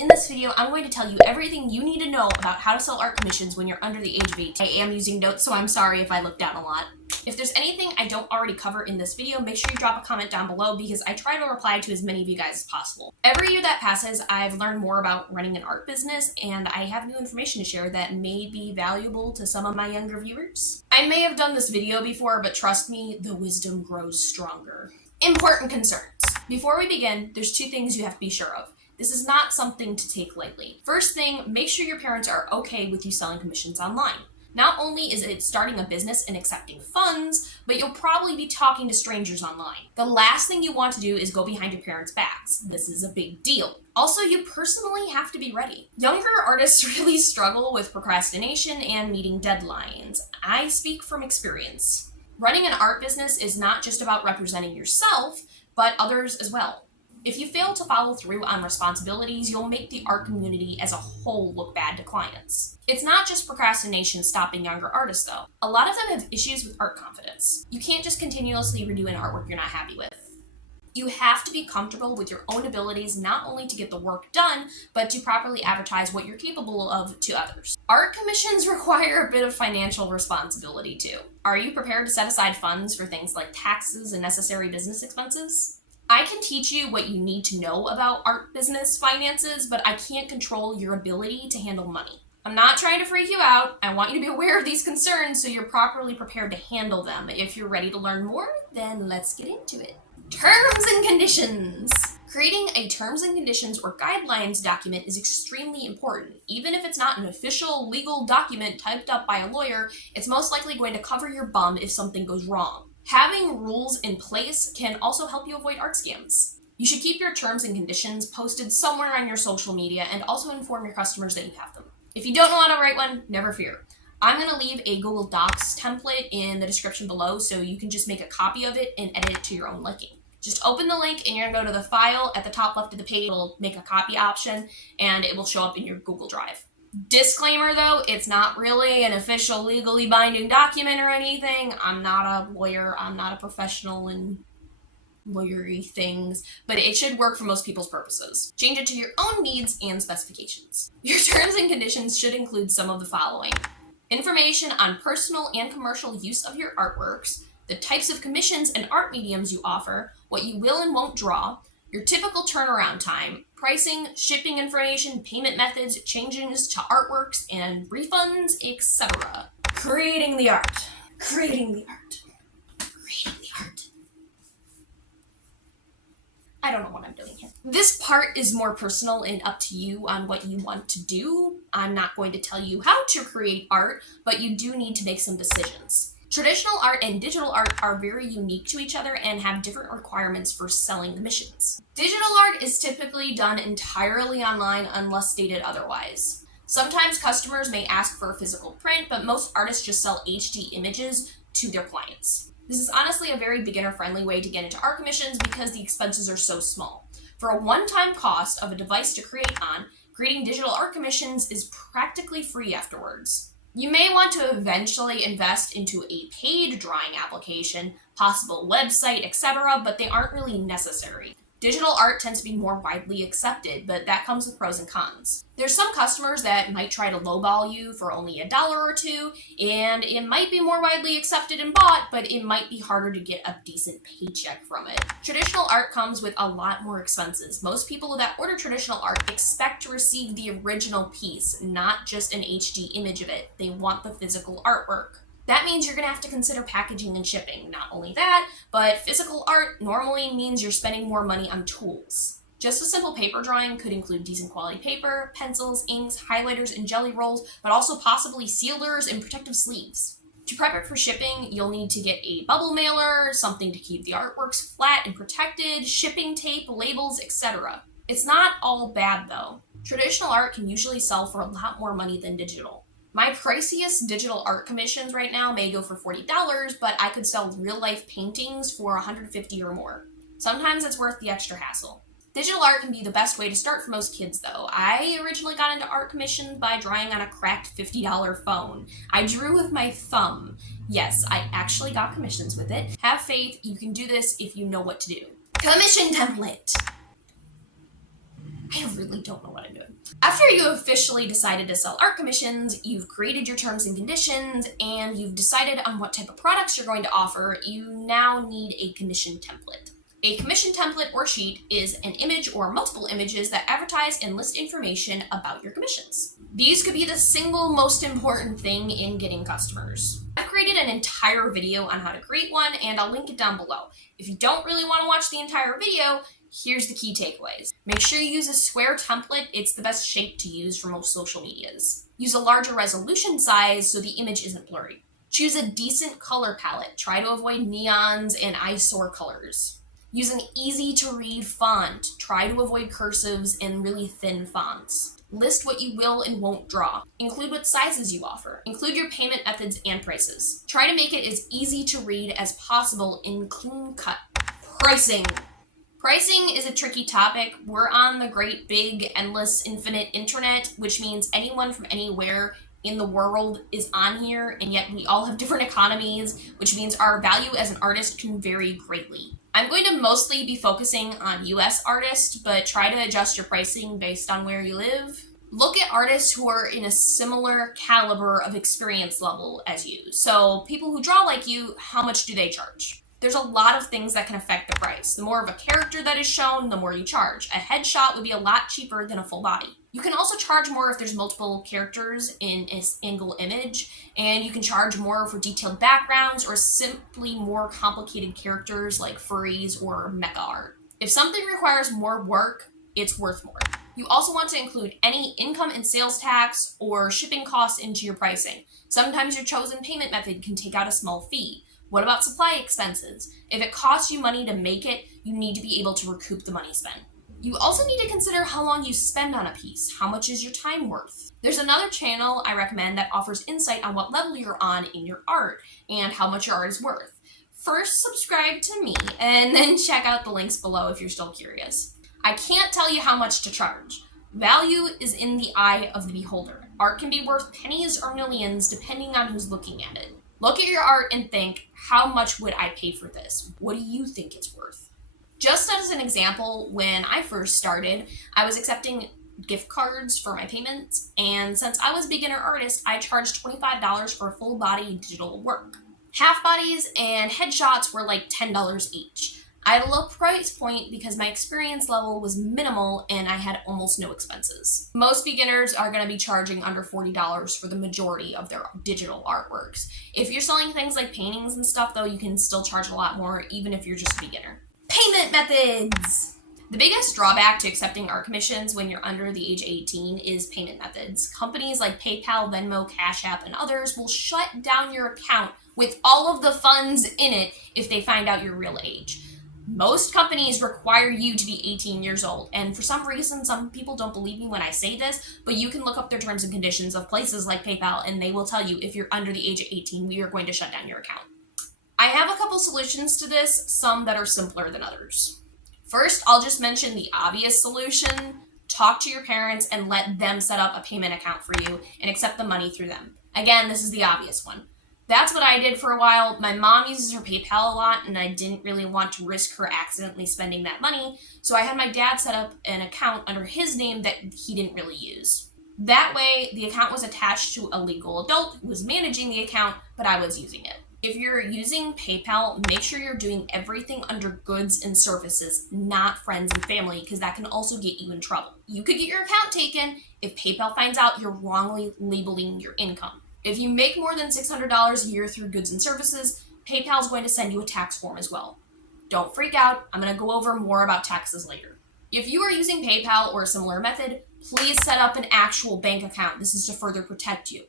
In this video, I'm going to tell you everything you need to know about how to sell art commissions when you're under the age of 18. I am using notes, so I'm sorry if I look down a lot. If there's anything I don't already cover in this video, make sure you drop a comment down below because I try to reply to as many of you guys as possible. Every year that passes, I've learned more about running an art business, and I have new information to share that may be valuable to some of my younger viewers. I may have done this video before, but trust me, the wisdom grows stronger. Important concerns. Before we begin, there's two things you have to be sure of. This is not something to take lightly. First thing, make sure your parents are okay with you selling commissions online. Not only is it starting a business and accepting funds, but you'll probably be talking to strangers online. The last thing you want to do is go behind your parents' backs. This is a big deal. Also, you personally have to be ready. Younger artists really struggle with procrastination and meeting deadlines. I speak from experience. Running an art business is not just about representing yourself, but others as well. If you fail to follow through on responsibilities, you'll make the art community as a whole look bad to clients. It's not just procrastination stopping younger artists though. A lot of them have issues with art confidence. You can't just continuously redo an artwork you're not happy with. You have to be comfortable with your own abilities not only to get the work done, but to properly advertise what you're capable of to others. Art commissions require a bit of financial responsibility too. Are you prepared to set aside funds for things like taxes and necessary business expenses? I can teach you what you need to know about art business finances, but I can't control your ability to handle money. I'm not trying to freak you out. I want you to be aware of these concerns so you're properly prepared to handle them. If you're ready to learn more, then let's get into it. Terms and conditions. Creating a terms and conditions or guidelines document is extremely important. Even if it's not an official legal document typed up by a lawyer, it's most likely going to cover your bum if something goes wrong. Having rules in place can also help you avoid art scams. You should keep your terms and conditions posted somewhere on your social media and also inform your customers that you have them. If you don't know how to write one, never fear. I'm going to leave a Google Docs template in the description below so you can just make a copy of it and edit it to your own liking. Just open the link and you're going to go to the file at the top left of the page. It'll make a copy option and it will show up in your Google Drive. Disclaimer though, it's not really an official legally binding document or anything. I'm not a lawyer, I'm not a professional in lawyery things, but it should work for most people's purposes. Change it to your own needs and specifications. Your terms and conditions should include some of the following: information on personal and commercial use of your artworks, the types of commissions and art mediums you offer, what you will and won't draw, your typical turnaround time, pricing, shipping information, payment methods, changes to artworks and refunds, etc. Creating the art. Creating the art. Creating the art. I don't know what I'm doing here. This part is more personal and up to you on what you want to do. I'm not going to tell you how to create art, but you do need to make some decisions. Traditional art and digital art are very unique to each other and have different requirements for selling commissions. Digital art is typically done entirely online unless stated otherwise. Sometimes customers may ask for a physical print, but most artists just sell HD images to their clients. This is honestly a very beginner-friendly way to get into art commissions because the expenses are so small. For a one-time cost of a device to create on, creating digital art commissions is practically free afterwards. You may want to eventually invest into a paid drawing application, possible website, etc., but they aren't really necessary. Digital art tends to be more widely accepted, but that comes with pros and cons. There's some customers that might try to lowball you for only $1 or $2, and it might be more widely accepted and bought, but it might be harder to get a decent paycheck from it. Traditional art comes with a lot more expenses. Most people that order traditional art expect to receive the original piece, not just an HD image of it. They want the physical artwork. That means you're going to have to consider packaging and shipping. Not only that, but physical art normally means you're spending more money on tools. Just a simple paper drawing could include decent quality paper, pencils, inks, highlighters, and jelly rolls, but also possibly sealers and protective sleeves. To prep it for shipping, you'll need to get a bubble mailer, something to keep the artworks flat and protected, shipping tape, labels, etc. It's not all bad though. Traditional art can usually sell for a lot more money than digital. My priciest digital art commissions right now may go for $40, but I could sell real-life paintings for $150 or more. Sometimes it's worth the extra hassle. Digital art can be the best way to start for most kids though. I originally got into art commissions by drawing on a cracked $50 phone. I drew with my thumb. Yes, I actually got commissions with it. Have faith, you can do this if you know what to do. Commission template. I really don't know what I'm doing. After you officially decided to sell art commissions, you've created your terms and conditions, and you've decided on what type of products you're going to offer, you now need a commission template. A commission template or sheet is an image or multiple images that advertise and list information about your commissions. These could be the single most important thing in getting customers. I've created an entire video on how to create one, and I'll link it down below. If you don't really want to watch the entire video, here's the key takeaways. Make sure you use a square template. It's the best shape to use for most social medias. Use a larger resolution size so the image isn't blurry. Choose a decent color palette. Try to avoid neons and eyesore colors. Use an easy-to-read font. Try to avoid cursives and really thin fonts. List what you will and won't draw. Include what sizes you offer. Include your payment methods and prices. Try to make it as easy to read as possible in clean-cut. Pricing. Pricing is a tricky topic. We're on the great, big, endless, infinite internet, which means anyone from anywhere in the world is on here, and yet we all have different economies, which means our value as an artist can vary greatly. I'm going to mostly be focusing on US artists, but try to adjust your pricing based on where you live. Look at artists who are in a similar caliber of experience level as you. So people who draw like you, how much do they charge? There's a lot of things that can affect the price. The more of a character that is shown, the more you charge. A headshot would be a lot cheaper than a full body. You can also charge more if there's multiple characters in a single image, and you can charge more for detailed backgrounds or simply more complicated characters like furries or mecha art. If something requires more work, it's worth more. You also want to include any income and sales tax or shipping costs into your pricing. Sometimes your chosen payment method can take out a small fee. What about supply expenses? If it costs you money to make it, you need to be able to recoup the money spent. You also need to consider how long you spend on a piece. How much is your time worth? There's another channel I recommend that offers insight on what level you're on in your art and how much your art is worth. First, subscribe to me, and then check out the links below if you're still curious. I can't tell you how much to charge. Value is in the eye of the beholder. Art can be worth pennies or millions depending on who's looking at it. Look at your art and think, how much would I pay for this? What do you think it's worth? Just as an example, when I first started, I was accepting gift cards for my payments, and since I was a beginner artist, I charged $25 for full body digital work. Half bodies and headshots were like $10 each. I had a low price point because my experience level was minimal and I had almost no expenses. Most beginners are going to be charging under $40 for the majority of their digital artworks. If you're selling things like paintings and stuff though, you can still charge a lot more even if you're just a beginner. Payment methods! The biggest drawback to accepting art commissions when you're under the age of 18 is payment methods. Companies like PayPal, Venmo, Cash App, and others will shut down your account with all of the funds in it if they find out your real age. Most companies require you to be 18 years old, and for some reason, some people don't believe me when I say this, but you can look up their terms and conditions of places like PayPal, and they will tell you if you're under the age of 18, we are going to shut down your account. I have a couple solutions to this, some that are simpler than others. First, I'll just mention the obvious solution. Talk to your parents and let them set up a payment account for you and accept the money through them. Again, this is the obvious one. That's what I did for a while. My mom uses her PayPal a lot, and I didn't really want to risk her accidentally spending that money, so I had my dad set up an account under his name that he didn't really use. That way, the account was attached to a legal adult who was managing the account, but I was using it. If you're using PayPal, make sure you're doing everything under goods and services, not friends and family, because that can also get you in trouble. You could get your account taken if PayPal finds out you're wrongly labeling your income. If you make more than $600 a year through goods and services, PayPal is going to send you a tax form as well. Don't freak out. I'm going to go over more about taxes later. If you are using PayPal or a similar method, please set up an actual bank account. This is to further protect you.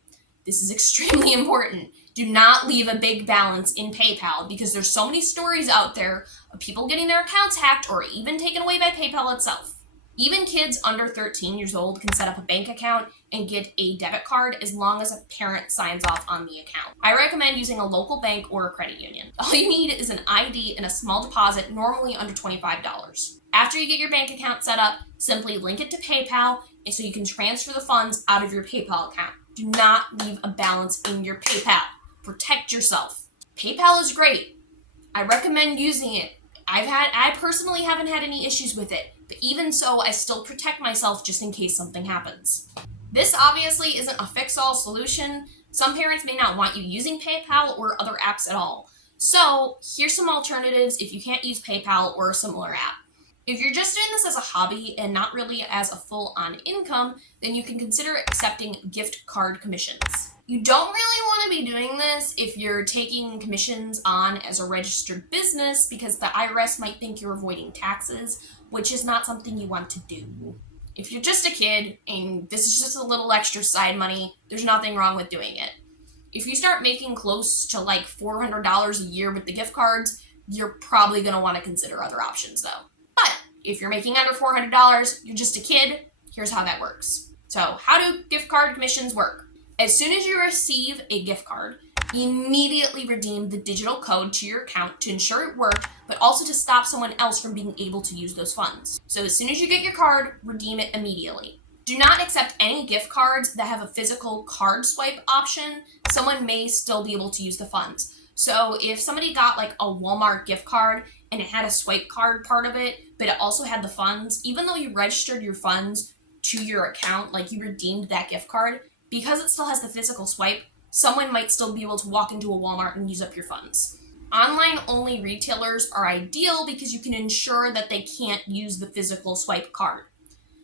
This is extremely important. Do not leave a big balance in PayPal because there's so many stories out there of people getting their accounts hacked or even taken away by PayPal itself. Even kids under 13 years old can set up a bank account and get a debit card as long as a parent signs off on the account. I recommend using a local bank or a credit union. All you need is an ID and a small deposit, normally under $25. After you get your bank account set up, simply link it to PayPal so you can transfer the funds out of your PayPal account. Do not leave a balance in your PayPal. Protect yourself. PayPal is great. I recommend using it. I personally haven't had any issues with it. But even so, I still protect myself just in case something happens. This obviously isn't a fix-all solution. Some parents may not want you using PayPal or other apps at all. So here's some alternatives if you can't use PayPal or a similar app. If you're just doing this as a hobby and not really as a full-on income, then you can consider accepting gift card commissions. You don't really want to be doing this if you're taking commissions on as a registered business because the IRS might think you're avoiding taxes, which is not something you want to do. If you're just a kid and this is just a little extra side money, there's nothing wrong with doing it. If you start making close to like $400 a year with the gift cards, you're probably going to want to consider other options though. But if you're making under $400, you're just a kid, here's how that works. So how do gift card commissions work? As soon as you receive a gift card, immediately redeem the digital code to your account to ensure it worked, but also to stop someone else from being able to use those funds. So as soon as you get your card, redeem it immediately. Do not accept any gift cards that have a physical card swipe option. Someone may still be able to use the funds. So if somebody got like a Walmart gift card and it had a swipe card part of it, but it also had the funds, even though you registered your funds to your account, like you redeemed that gift card, because it still has the physical swipe, someone might still be able to walk into a Walmart and use up your funds. Online-only retailers are ideal because you can ensure that they can't use the physical swipe card.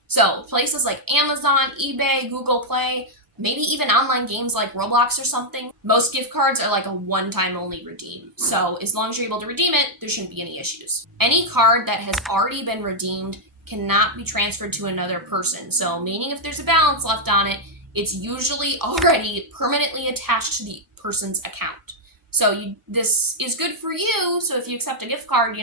So places like Amazon, eBay, Google Play, maybe even online games like Roblox or something, most gift cards are like a one-time only redeem. So as long as you're able to redeem it, there shouldn't be any issues. Any card that has already been redeemed cannot be transferred to another person. So meaning if there's a balance left on it, it's usually already permanently attached to the person's account. So this is good for you. So if you accept a gift card,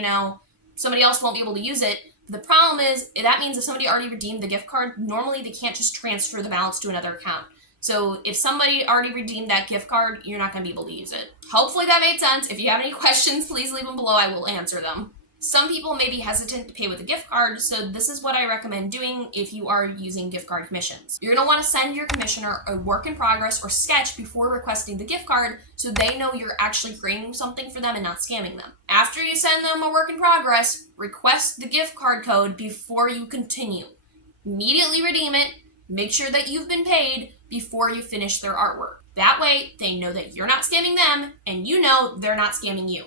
somebody else won't be able to use it. The problem is that means if somebody already redeemed the gift card, normally they can't just transfer the balance to another account. So if somebody already redeemed that gift card, you're not going to be able to use it. Hopefully that made sense. If you have any questions, please leave them below. I will answer them. Some people may be hesitant to pay with a gift card, so this is what I recommend doing if you are using gift card commissions. You're going to want to send your commissioner a work in progress or sketch before requesting the gift card so they know you're actually creating something for them and not scamming them. After you send them a work in progress, request the gift card code before you continue. Immediately redeem it, make sure that you've been paid before you finish their artwork. That way, they know that you're not scamming them and you know they're not scamming you.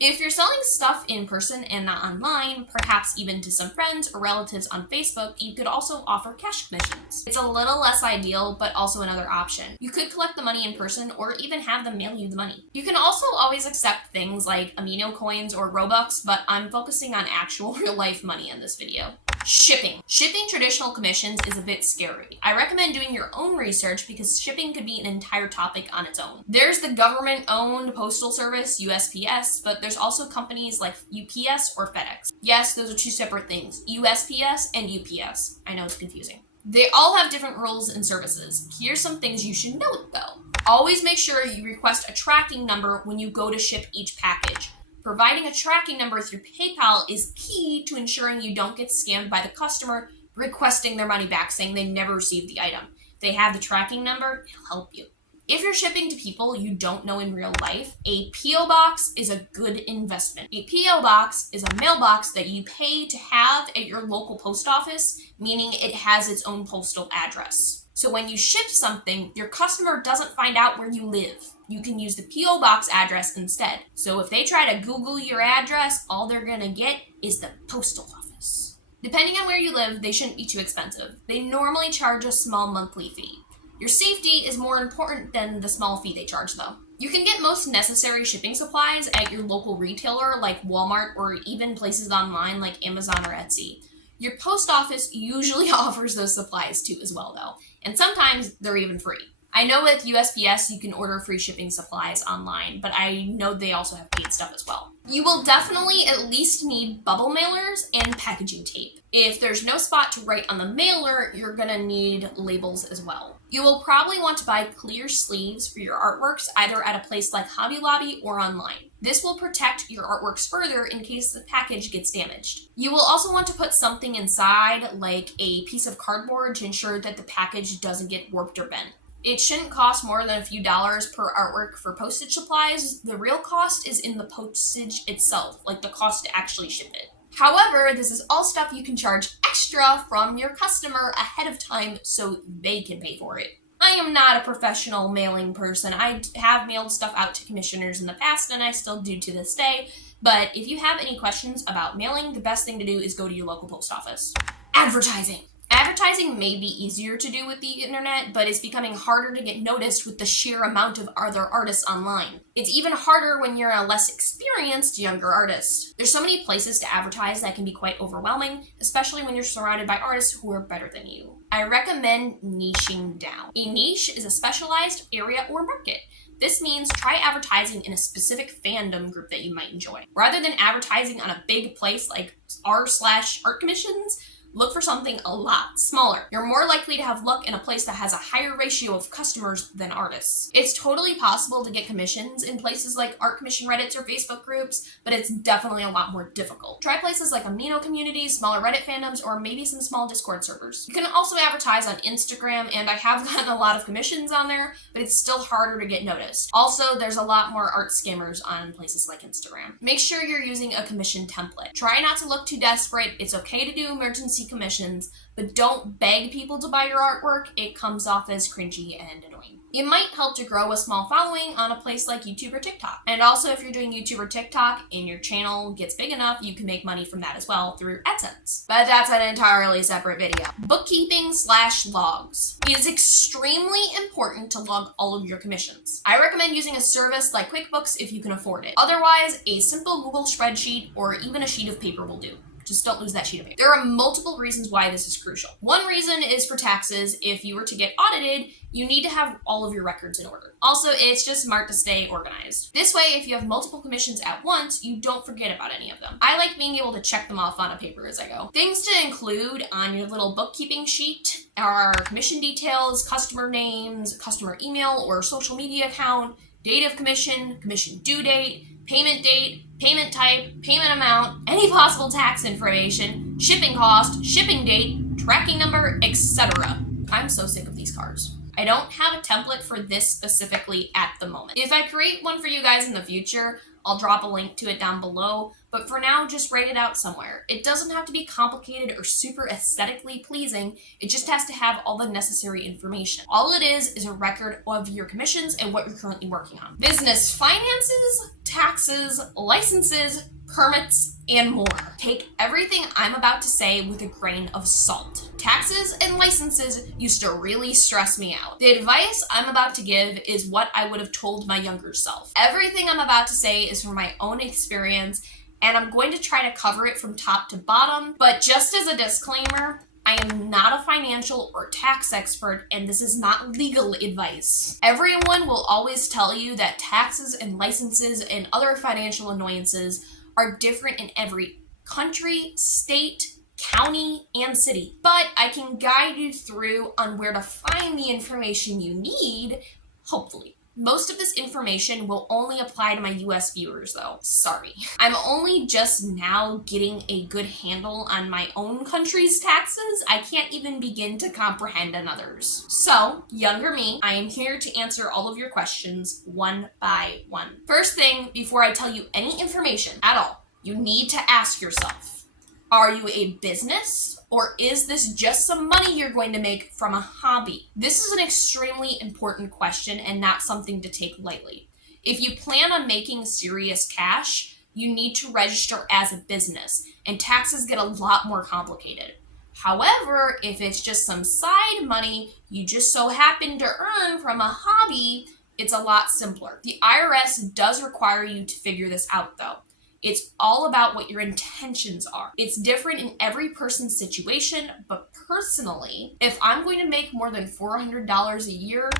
If you're selling stuff in person and not online, perhaps even to some friends or relatives on Facebook, you could also offer cash commissions. It's a little less ideal, but also another option. You could collect the money in person or even have them mail you the money. You can also always accept things like Amino coins or Robux, but I'm focusing on actual real life money in this video. Shipping. Shipping traditional commissions is a bit scary. I recommend doing your own research because shipping could be an entire topic on its own. There's the government-owned postal service, USPS, but there's also companies like UPS or FedEx. Yes, those are two separate things, USPS and UPS. I know it's confusing. They all have different rules and services. Here's some things you should note though. Always make sure you request a tracking number when you go to ship each package. Providing a tracking number through PayPal is key to ensuring you don't get scammed by the customer requesting their money back saying they never received the item. If they have the tracking number, it'll help you. If you're shipping to people you don't know in real life, a P.O. box is a good investment. A P.O. box is a mailbox that you pay to have at your local post office, meaning it has its own postal address. So when you ship something, your customer doesn't find out where you live. You can use the P.O. box address instead. So if they try to Google your address, all they're gonna get is the postal office. Depending on where you live, they shouldn't be too expensive. They normally charge a small monthly fee. Your safety is more important than the small fee they charge though. You can get most necessary shipping supplies at your local retailer like Walmart or even places online like Amazon or Etsy. Your post office usually offers those supplies too as well though, and sometimes they're even free. I know with USPS you can order free shipping supplies online, but I know they also have paid stuff as well. You will definitely at least need bubble mailers and packaging tape. If there's no spot to write on the mailer, you're gonna need labels as well. You will probably want to buy clear sleeves for your artworks either at a place like Hobby Lobby or online. This will protect your artworks further in case the package gets damaged. You will also want to put something inside like a piece of cardboard to ensure that the package doesn't get warped or bent. It shouldn't cost more than a few dollars per artwork for postage supplies. The real cost is in the postage itself, like the cost to actually ship it. However, this is all stuff you can charge extra from your customer ahead of time so they can pay for it. I am not a professional mailing person. I have mailed stuff out to commissioners in the past, and I still do to this day. But if you have any questions about mailing, the best thing to do is go to your local post office. Advertising. Advertising may be easier to do with the internet, but it's becoming harder to get noticed with the sheer amount of other artists online. It's even harder when you're a less experienced younger artist. There's so many places to advertise that can be quite overwhelming, especially when you're surrounded by artists who are better than you. I recommend niching down. A niche is a specialized area or market. This means try advertising in a specific fandom group that you might enjoy. Rather than advertising on a big place like r/art commissions, look for something a lot smaller. You're more likely to have luck in a place that has a higher ratio of customers than artists. It's totally possible to get commissions in places like art commission Reddits or Facebook groups, but it's definitely a lot more difficult. Try places like amino communities, smaller Reddit fandoms, or maybe some small Discord servers. You can also advertise on Instagram, and I have gotten a lot of commissions on there, but it's still harder to get noticed. Also, there's a lot more art scammers on places like Instagram. Make sure you're using a commission template. Try not to look too desperate. It's okay to do emergency commissions, but don't beg people to buy your artwork. It comes off as cringy and annoying. It might help to grow a small following on a place like YouTube or TikTok. And also, if you're doing YouTube or TikTok and your channel gets big enough, you can make money from that as well through AdSense. But that's an entirely separate video. Bookkeeping/logs. It is extremely important to log all of your commissions. I recommend using a service like QuickBooks if you can afford it. Otherwise, a simple Google spreadsheet or even a sheet of paper will do. Just don't lose that sheet of paper. There are multiple reasons why this is crucial. One reason is for taxes. If you were to get audited, you need to have all of your records in order. Also, it's just smart to stay organized. This way, if you have multiple commissions at once, you don't forget about any of them. I like being able to check them off on a paper as I go. Things to include on your little bookkeeping sheet are commission details, customer names, customer email or social media account, date of commission, commission due date, payment date, payment type, payment amount, any possible tax information, shipping cost, shipping date, tracking number, etc. I'm so sick of these cards. I don't have a template for this specifically at the moment. If I create one for you guys in the future, I'll drop a link to it down below, but for now, just write it out somewhere. It doesn't have to be complicated or super aesthetically pleasing. It just has to have all the necessary information. All it is a record of your commissions and what you're currently working on. Business finances, taxes, licenses, permits, and more. Take everything I'm about to say with a grain of salt. Taxes and licenses used to really stress me out. The advice I'm about to give is what I would have told my younger self. Everything I'm about to say is from my own experience, and I'm going to try to cover it from top to bottom, but just as a disclaimer, I am not a financial or tax expert, and this is not legal advice. Everyone will always tell you that taxes and licenses and other financial annoyances are different in every country, state, county, and city. But I can guide you through on where to find the information you need, hopefully. Most of this information will only apply to my US viewers though. Sorry. I'm only just now getting a good handle on my own country's taxes. I can't even begin to comprehend another's. So, younger me, I am here to answer all of your questions one by one. First thing, before I tell you any information at all, you need to ask yourself, are you a business? Or is this just some money you're going to make from a hobby? This is an extremely important question and not something to take lightly. If you plan on making serious cash, you need to register as a business, and taxes get a lot more complicated. However, if it's just some side money you just so happen to earn from a hobby, it's a lot simpler. The IRS does require you to figure this out though. It's all about what your intentions are. It's different in every person's situation, but personally, if I'm going to make more than $400 a year,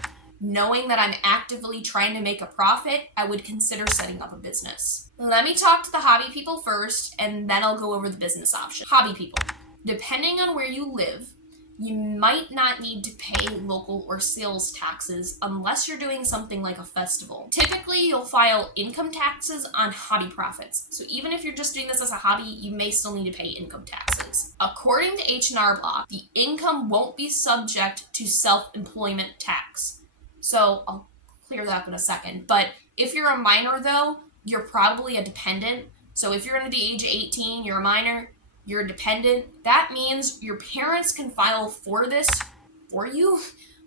knowing that I'm actively trying to make a profit, I would consider setting up a business. Let me talk to the hobby people first, and then I'll go over the business option. Hobby people. Depending on where you live, you might not need to pay local or sales taxes unless you're doing something like a festival. Typically, you'll file income taxes on hobby profits. So even if you're just doing this as a hobby, you may still need to pay income taxes. According to H&R Block, the income won't be subject to self-employment tax. So I'll clear that up in a second. But if you're a minor though, you're probably a dependent, So if you're under the age of 18, you're a minor, you're a dependent, that means your parents can file for this for you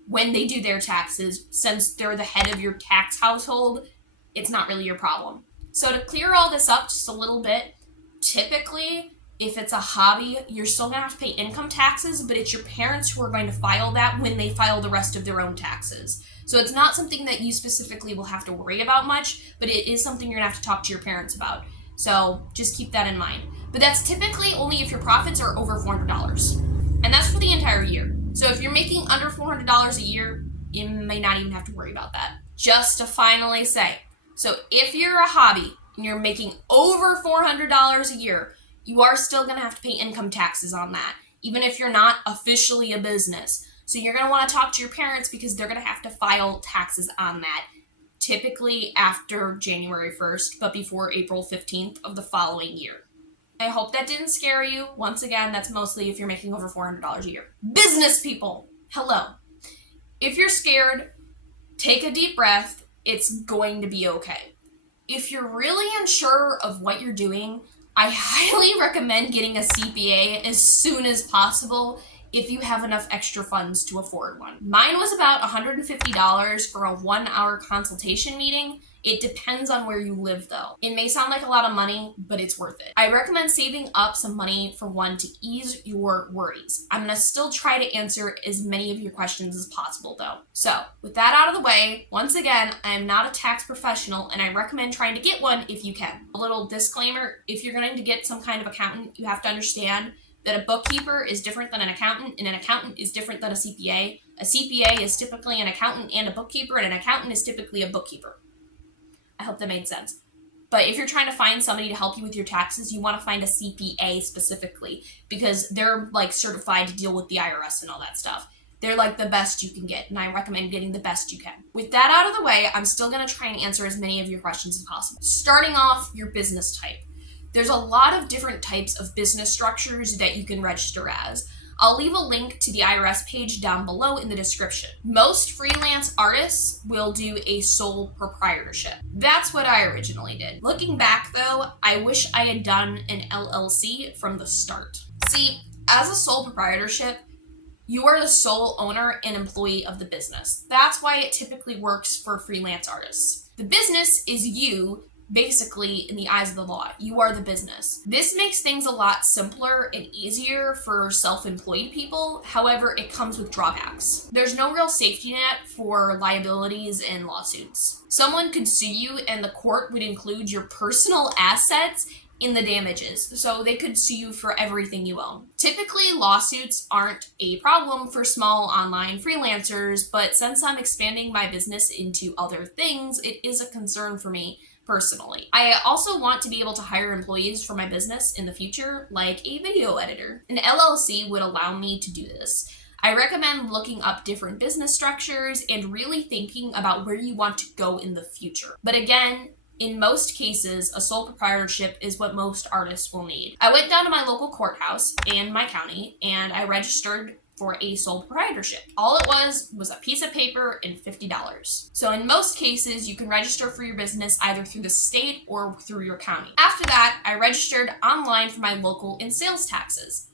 when they do their taxes. Since they're the head of your tax household, it's not really your problem. So to clear all this up just a little bit, typically, if it's a hobby, you're still gonna have to pay income taxes, but it's your parents who are going to file that when they file the rest of their own taxes. So it's not something that you specifically will have to worry about much, but it is something you're gonna have to talk to your parents about. So just keep that in mind. But that's typically only if your profits are over $400. And that's for the entire year. So if you're making under $400 a year, you may not even have to worry about that. Just to finally say, so if you're a hobby and you're making over $400 a year, you are still going to have to pay income taxes on that, even if you're not officially a business. So you're going to want to talk to your parents because they're going to have to file taxes on that, typically after January 1st, but before April 15th of the following year. I hope that didn't scare you. Once again, that's mostly if you're making over $400 a year. Business people, hello. If you're scared, take a deep breath. It's going to be okay. If you're really unsure of what you're doing, I highly recommend getting a CPA as soon as possible if you have enough extra funds to afford one. Mine was about $150 for a 1-hour consultation meeting. It depends on where you live though. It may sound like a lot of money, but it's worth it. I recommend saving up some money for one to ease your worries. I'm gonna still try to answer as many of your questions as possible though. So with that out of the way, once again, I am not a tax professional and I recommend trying to get one if you can. A little disclaimer, if you're going to get some kind of accountant, you have to understand that a bookkeeper is different than an accountant, and an accountant is different than a CPA. A CPA is typically an accountant and a bookkeeper, and an accountant is typically a bookkeeper. I hope that made sense. But if you're trying to find somebody to help you with your taxes, you want to find a CPA specifically because they're like certified to deal with the IRS and all that stuff. They're like the best you can get, and I recommend getting the best you can. With that out of the way, I'm still going to try and answer as many of your questions as possible. Starting off, your business type. There's a lot of different types of business structures that you can register as. I'll leave a link to the IRS page down below in the description. Most freelance artists will do a sole proprietorship. That's what I originally did. Looking back though, I wish I had done an LLC from the start. See, as a sole proprietorship, you are the sole owner and employee of the business. That's why it typically works for freelance artists. The business is you, basically, in the eyes of the law. You are the business. This makes things a lot simpler and easier for self-employed people. However, it comes with drawbacks. There's no real safety net for liabilities and lawsuits. Someone could sue you and the court would include your personal assets in the damages, so they could sue you for everything you own. Typically, lawsuits aren't a problem for small online freelancers, but since I'm expanding my business into other things, it is a concern for me personally. I also want to be able to hire employees for my business in the future, like a video editor. An LLC would allow me to do this. I recommend looking up different business structures and really thinking about where you want to go in the future. But again, in most cases, a sole proprietorship is what most artists will need. I went down to my local courthouse in my county and I registered for a sole proprietorship. All it was a piece of paper and $50. So in most cases, you can register for your business either through the state or through your county. After that, I registered online for my local and sales taxes.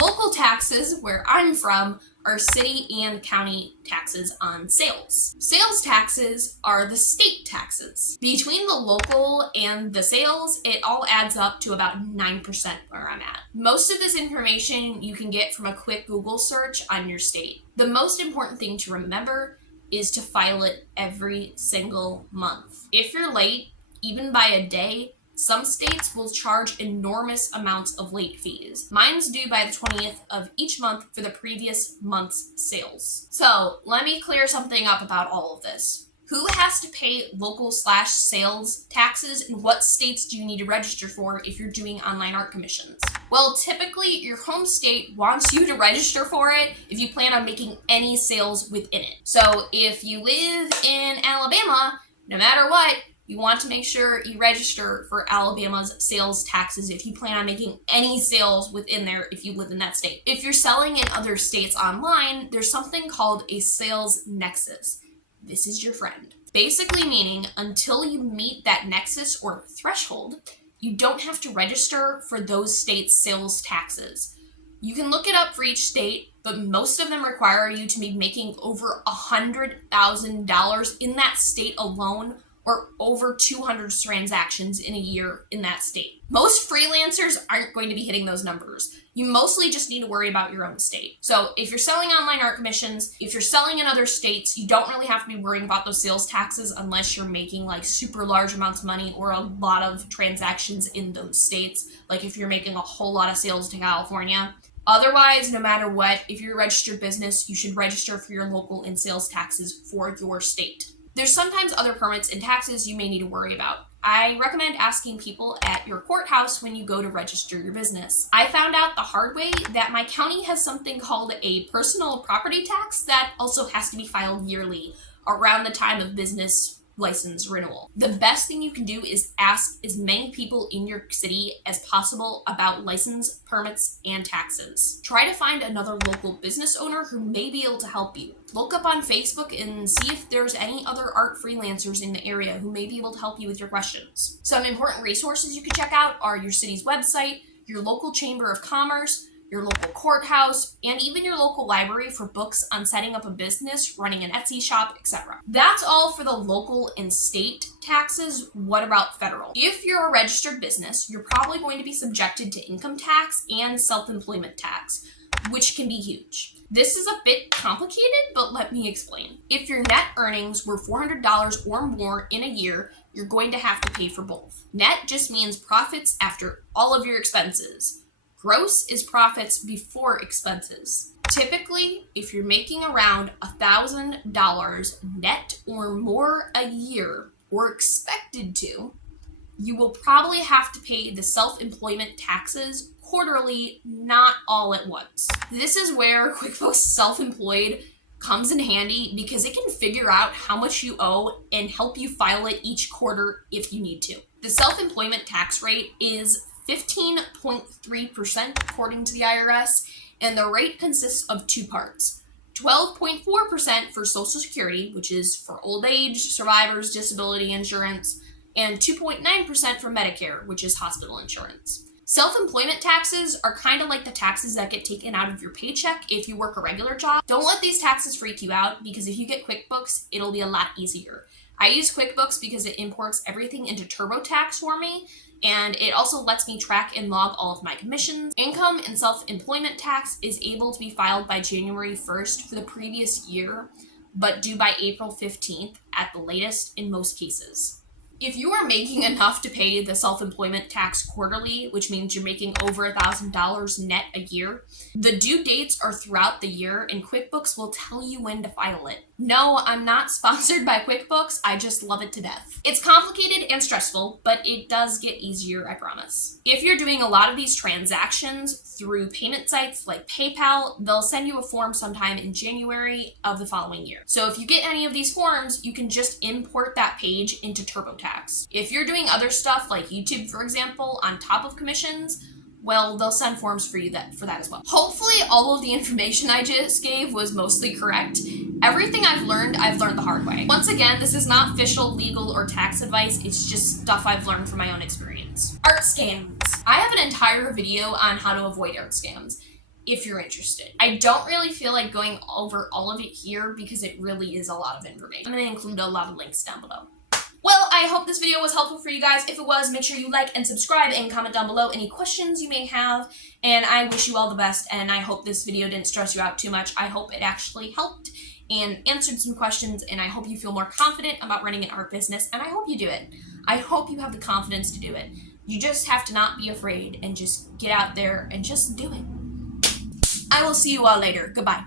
Local taxes, where I'm from, are city and county taxes on sales. Sales taxes are the state taxes. Between the local and the sales, it all adds up to about 9% where I'm at. Most of this information you can get from a quick Google search on your state. The most important thing to remember is to file it every single month. If you're late, even by a day, some states will charge enormous amounts of late fees. Mine's due by the 20th of each month for the previous month's sales. So let me clear something up about all of this. Who has to pay local/sales taxes, and what states do you need to register for if you're doing online art commissions? Well, typically your home state wants you to register for it if you plan on making any sales within it. So if you live in Alabama, no matter what, you want to make sure you register for Alabama's sales taxes if you plan on making any sales within there if you live in that state. If you're selling in other states online, there's something called a sales nexus. This is your friend. Basically meaning until you meet that nexus or threshold, you don't have to register for those states' sales taxes. You can look it up for each state, but most of them require you to be making over $100,000 in that state alone, or over 200 transactions in a year in that state. Most freelancers aren't going to be hitting those numbers. You mostly just need to worry about your own state. So if you're selling online art commissions, if you're selling in other states, you don't really have to be worrying about those sales taxes unless you're making like super large amounts of money or a lot of transactions in those states. Like if you're making a whole lot of sales to California. Otherwise, no matter what, if you're a registered business, you should register for your local and sales taxes for your state. There's sometimes other permits and taxes you may need to worry about. I recommend asking people at your courthouse when you go to register your business. I found out the hard way that my county has something called a personal property tax that also has to be filed yearly around the time of business license renewal. The best thing you can do is ask as many people in your city as possible about license, permits, and taxes. Try to find another local business owner who may be able to help you. Look up on Facebook and see if there's any other art freelancers in the area who may be able to help you with your questions. Some important resources you can check out are your city's website, your local chamber of commerce, your local courthouse, and even your local library for books on setting up a business, running an Etsy shop, etc. That's all for the local and state taxes. What about federal? If you're a registered business, you're probably going to be subjected to income tax and self-employment tax, which can be huge. This is a bit complicated, but let me explain. If your net earnings were $400 or more in a year, you're going to have to pay for both. Net just means profits after all of your expenses. Gross is profits before expenses. Typically, if you're making around $1,000 net or more a year, or expected to, you will probably have to pay the self-employment taxes quarterly, not all at once. This is where QuickBooks Self-Employed comes in handy because it can figure out how much you owe and help you file it each quarter if you need to. The self-employment tax rate is 15.3% according to the IRS, and the rate consists of two parts. 12.4% for Social Security, which is for old age, survivors, disability insurance, and 2.9% for Medicare, which is hospital insurance. Self-employment taxes are kind of like the taxes that get taken out of your paycheck if you work a regular job. Don't let these taxes freak you out, because if you get QuickBooks, it'll be a lot easier. I use QuickBooks because it imports everything into TurboTax for me, and it also lets me track and log all of my commissions. Income and self-employment tax is able to be filed by January 1st for the previous year, but due by April 15th at the latest in most cases. If you are making enough to pay the self-employment tax quarterly, which means you're making over $1,000 net a year, the due dates are throughout the year, and QuickBooks will tell you when to file it. No, I'm not sponsored by QuickBooks, I just love it to death. It's complicated and stressful, but it does get easier, I promise. If you're doing a lot of these transactions through payment sites like PayPal, they'll send you a form sometime in January of the following year. So if you get any of these forms, you can just import that page into TurboTax. If you're doing other stuff like YouTube, for example, on top of commissions, well, they'll send forms for you for that as well. Hopefully all of the information I just gave was mostly correct. Everything I've learned the hard way. Once again, this is not official legal or tax advice, it's just stuff I've learned from my own experience. Art scams. I have an entire video on how to avoid art scams, if you're interested. I don't really feel like going over all of it here because it really is a lot of information. I'm gonna include a lot of links down below. Well, I hope this video was helpful for you guys. If it was, make sure you like and subscribe and comment down below any questions you may have. And I wish you all the best, and I hope this video didn't stress you out too much. I hope it actually helped and answered some questions, and I hope you feel more confident about running an art business, and I hope you do it. I hope you have the confidence to do it. You just have to not be afraid and just get out there and just do it. I will see you all later. Goodbye.